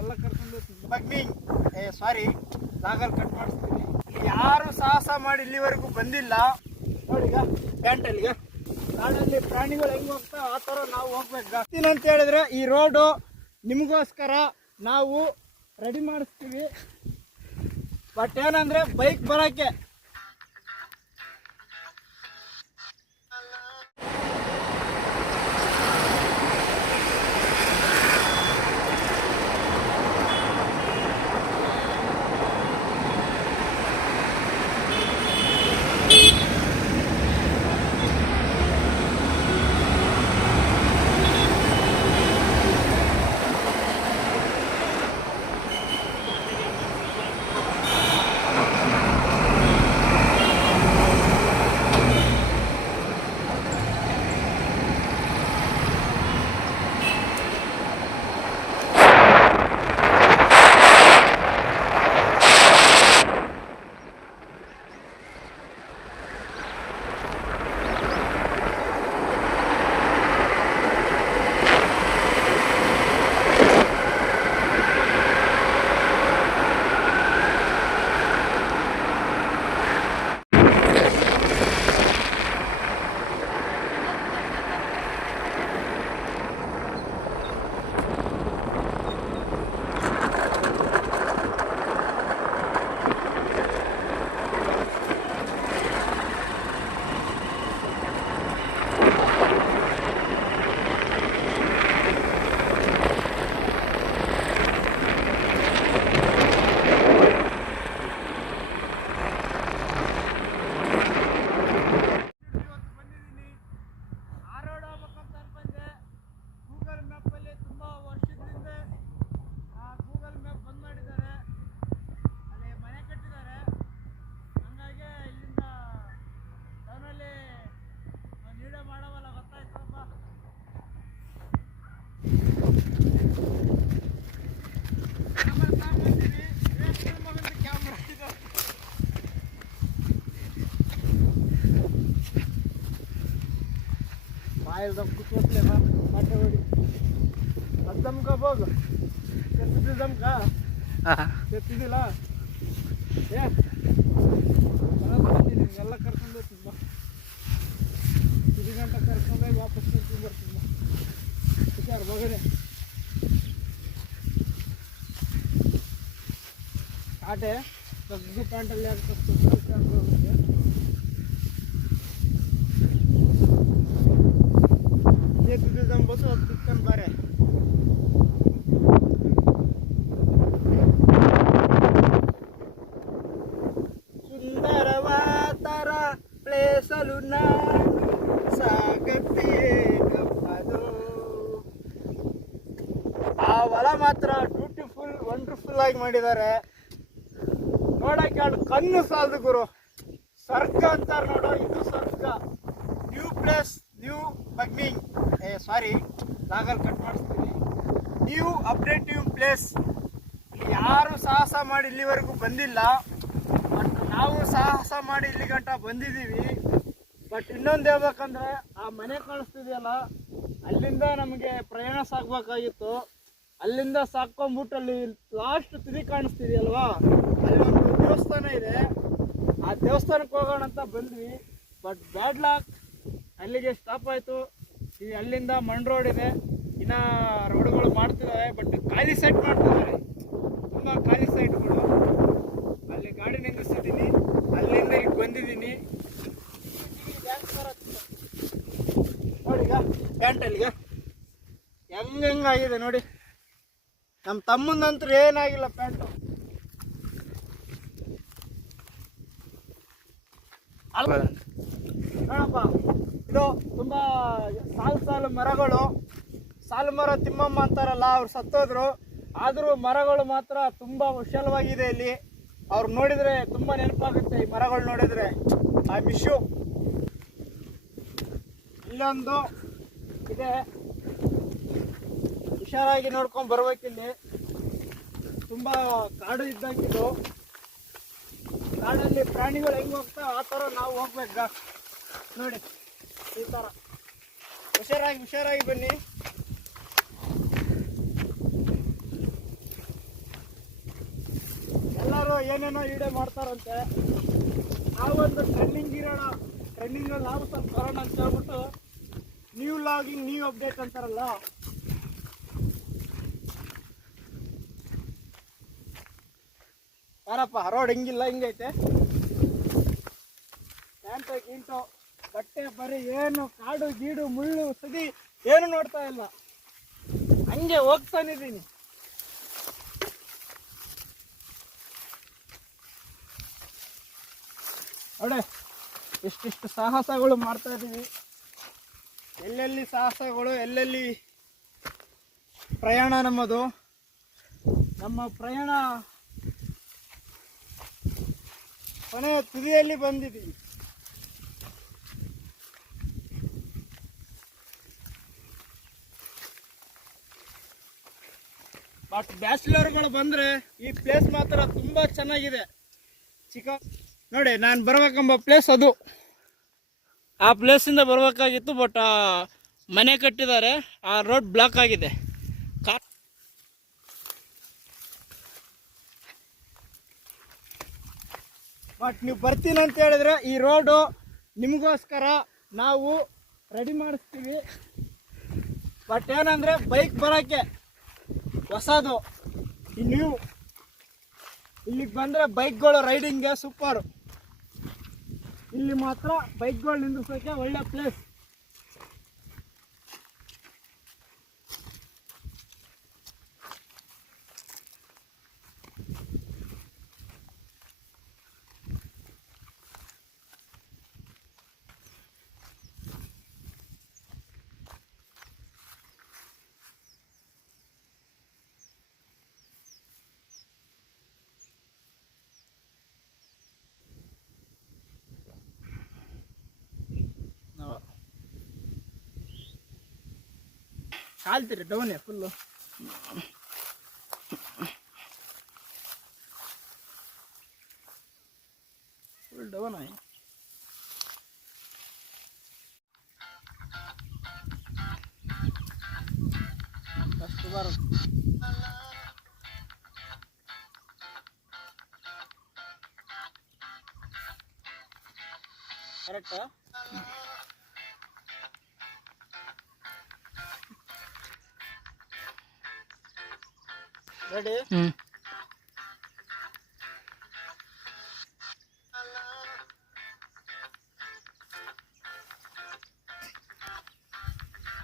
ಎಲ್ಲ ಕರ್ಕೊಂಡು ಬಗ್ನಿಂಗ್ ಸಾರಿ ಲಾಗಲ್ ಕಟ್ ಮಾಡಿಸ್ತೀನಿ. ಯಾರು ಸಾಹಸ ಮಾಡಿ ಇಲ್ಲಿವರೆಗೂ ಬಂದಿಲ್ಲ ನೋಡಿ. ಈಗ ಪ್ಯಾಂಟಲ್ಲಿಗೆ ಕಾಡಲ್ಲಿ ಪ್ರಾಣಿಗಳು ಹೆಂಗ್ ಹೋಗ್ತಾ ಆ ಥರ ನಾವು ಹೋಗ್ಬೇಕು. ಅಂತ ಹೇಳಿದ್ರೆ ಈ ರೋಡು ನಿಮಗೋಸ್ಕರ ನಾವು ರೆಡಿ ಮಾಡಿಸ್ತೀವಿ. ಬಟ್ ಏನಂದ್ರೆ ಬೈಕ್ ಬರೋಕ್ಕೆ एकदम कुछ ले ना माटे बड़ी एकदम का बग एकदम का तेती दिला ये ಎಲ್ಲ ಕರ್ಕೊಂಡು ಹೋಗ್ತೀನಿ ಬಾ. 2 ಗಂಟೆ ಕರ್ಕೊಂಡೋಗಿ ವಾಪಸ್ ಕರ್ಕೊಂಡು ಬರ್ತೀನಿ ಬಾ. ಹುಷಾರು ಬಗನೆ ಕಾಟೆ ದೊಡ್ಡ ಪ್ಯಾಂಟಲ್ಲಿ ಹಾಕ್ತಾರೆ. ಬಸ್ಸು ಹತ್ತಿಸ್ಕೊಂಡು ಬಾರೆ ಸುಂದರವಾದ ಪ್ಲೇಸಲು ನಾನು ಸಾಗತ್ತೆ ಗಮ್ಮದು. ಆ ಹೊಲ ಮಾತ್ರ ಬ್ಯೂಟಿಫುಲ್ ವಂಡರ್ಫುಲ್ ಆಗಿ ಮಾಡಿದ್ದಾರೆ. ನೋಡಕ್ಕೆ ಅದು ಕಣ್ಣು ಸಾಲದು ಗುರು. ಸ್ವರ್ಗ ಅಂತಾರೆ ನೋಡೋ, ಇದು ಸ್ವರ್ಗ. ನ್ಯೂ ಪ್ಲೇಸ್, ನ್ಯೂ ಬಗ್ನಿಂಗ್ ಸಾರಿ ಲಾಗಲ್ ಕಟ್ ಮಾಡಿಸ್ತೀನಿ. ನ್ಯೂ ಅಪ್ಡೇಟಿವ್ ಪ್ಲೇಸ್. ಯಾರು ಸಾಹಸ ಮಾಡಿ ಇಲ್ಲಿವರೆಗೂ ಬಂದಿಲ್ಲ. ಬಟ್ ನಾವು ಸಾಹಸ ಮಾಡಿ ಇಲ್ಲಿ ಗಂಟ ಬಂದಿದ್ದೀವಿ. ಬಟ್ ಇನ್ನೊಂದು ಹೇಳ್ಬೇಕಂದ್ರೆ ಆ ಮನೆ ಕಾಣಿಸ್ತಿದೆಯಲ್ಲ, ಅಲ್ಲಿಂದ ನಮಗೆ ಪ್ರಯಾಣ ಸಾಗಬೇಕಾಗಿತ್ತು. ಅಲ್ಲಿಂದ ಸಾಕೊಂಬಿಟ್ಟು ಅಲ್ಲಿ ಲಾಸ್ಟ್ ತುದಿ ಕಾಣಿಸ್ತಿದೆಯಲ್ವಾ, ಅಲ್ಲಿ ಒಂದು ದೇವಸ್ಥಾನ ಇದೆ. ಆ ದೇವಸ್ಥಾನಕ್ಕೆ ಹೋಗೋಣ ಅಂತ ಬಂದ್ವಿ. ಬಟ್ ಬ್ಯಾಡ್ ಲಾಕ್ ಅಲ್ಲಿಗೆ ಸ್ಟಾಪ್ ಆಯಿತು. ಈ ಅಲ್ಲಿಂದ ಮಣ್ ರೋಡ್ ಇದೆ, ಇನ್ನು ರೋಡ್ಗಳು ಮಾಡ್ತಿದ್ದಾರೆ. ಬಟ್ ಖಾಲಿ ಸೈಟ್ ಮಾಡ್ತಿದ್ದಾರೆ, ತುಂಬ ಖಾಲಿ ಸೈಟ್ಗಳು. ಅಲ್ಲಿ ಗಾಡಿ ನಿಂದಿಸಿದ್ದೀನಿ, ಅಲ್ಲಿಂದ ಇಲ್ಲಿ ಬಂದಿದ್ದೀನಿ. ನೋಡಿ ಈಗ ಪ್ಯಾಂಟಲ್ಲಿಗೆ ಹೆಂಗಾಗಿದೆ ನೋಡಿ. ನಮ್ಮ ತಮ್ಮಂದಂತೂ ಏನಾಗಿಲ್ಲ ಪ್ಯಾಂಟು. ನೋಡಪ್ಪ, ಇದು ತುಂಬ ಸಾಲು ಮರಗಳು. ಸಾಲು ಮರ ತಿಮ್ಮಮ್ಮ ಅಂತಾರಲ್ಲ, ಅವ್ರು ಸತ್ತೋದ್ರು. ಆದರೂ ಮರಗಳು ಮಾತ್ರ ತುಂಬ ವಿಶಾಲವಾಗಿದೆ ಇಲ್ಲಿ. ಅವ್ರು ನೋಡಿದರೆ ತುಂಬ ನೆನಪಾಗುತ್ತೆ ಈ ಮರಗಳು ನೋಡಿದರೆ. I miss you. ಇಲ್ಲೊಂದು ಇದೆ, ಹುಷಾರಾಗಿ ನೋಡ್ಕೊಂಡು ಬರ್ಬೇಕಿಲ್ಲಿ. ತುಂಬ ಕಾಡು ಇದ್ದಂಗಿದು. ಕಾಡಲ್ಲಿ ಪ್ರಾಣಿಗಳು ಹೆಂಗೆ ಹೋಗ್ತಾ ಆ ಥರ ನಾವು ಹೋಗ್ಬೇಕು ನೋಡಿ, ಈ ಥರ. ಹುಷಾರಾಗಿ ಬನ್ನಿ. ಎಲ್ಲರೂ ಏನೇನೋ ವಿಡಿಯೋ ಮಾಡ್ತಾರಂತೆ, ನಾವೊಂದು ಟ್ರೆಂಡಿಂಗಲ್ಲಿ ನಾವು ಸ್ವಲ್ಪ ಬರೋಣ ಅಂತ ಹೇಳ್ಬಿಟ್ಟು ನ್ಯೂ ಲಾಗಿಂಗ್ ನ್ಯೂ ಅಪ್ಡೇಟ್ ಅಂತಾರಲ್ಲ, ಯಾರಪ್ಪ ರೋಡ್ ಹಿಂಗಿಲ್ಲ ಹಿಂಗೈತೆ, ಪ್ಯಾಂಟು ಗೀಂಟು ಬಟ್ಟೆ ಬರೀ ಏನು ಕಾಡು ಗೀಡು ಮುಳ್ಳು ಸದಿ ಏನು ನೋಡ್ತಾ ಇಲ್ಲ, ಹಂಗೆ ಹೋಗ್ತಾನಿದ್ದೀನಿ. ನೋಡೆ ಇಷ್ಟಿಷ್ಟು ಸಾಹಸಗಳು ಮಾಡ್ತಾ ಇದ್ದೀವಿ. ಎಲ್ಲೆಲ್ಲಿ ಸಾಹಸಗಳು, ಎಲ್ಲೆಲ್ಲಿ ಪ್ರಯಾಣ ನಮ್ಮದು. ನಮ್ಮ ಪ್ರಯಾಣ ಕೊನೆಯ ತುದಿಯಲ್ಲಿ ಬಂದಿದ್ದೀವಿ. ಬಟ್ ಬ್ಯಾಚುಲರ್ಗಳು ಬಂದರೆ ಈ ಪ್ಲೇಸ್ ಮಾತ್ರ ತುಂಬ ಚೆನ್ನಾಗಿದೆ. ನೋಡಿ, ನಾನು ಬರ್ಬೇಕೆಂಬ ಪ್ಲೇಸ್ ಅದು. ಆ ಪ್ಲೇಸಿಂದ ಬರಬೇಕಾಗಿತ್ತು, ಬಟ್ ಮನೆ ಕಟ್ಟಿದ್ದಾರೆ, ಆ ರೋಡ್ ಬ್ಲಾಕ್ ಆಗಿದೆ. ಬಟ್ ನೀವು ಬರ್ತೀನಿ ಅಂತ ಹೇಳಿದ್ರೆ ಈ ರೋಡು ನಿಮಗೋಸ್ಕರ ನಾವು ರೆಡಿ ಮಾಡಿಸ್ತೀವಿ. ಬಟ್ ಏನಂದರೆ ಬೈಕ್ ಬರೋಕ್ಕೆ ಹೊಸದು, ನೀವು ಇಲ್ಲಿಗೆ ಬಂದರೆ ಬೈಕ್ಗಳು ರೈಡಿಂಗ್ಗೆ ಸೂಪರು. ಇಲ್ಲಿ ಮಾತ್ರ ಬೈಕ್ಗಳು ನಿಂದಿಸೋಕ್ಕೆ ಒಳ್ಳೆ ಪ್ಲೇಸ್. ಕಾಲ್ತೀರಿ ಡೌನ್ ಫುಲ್ಲು. ಫುಲ್ ಡೌನ್ ಆಗಿ ಅಷ್ಟು ಬರುತ್ತೆ. ಕರೆಕ್ಟಾ? ರೆಡಿ?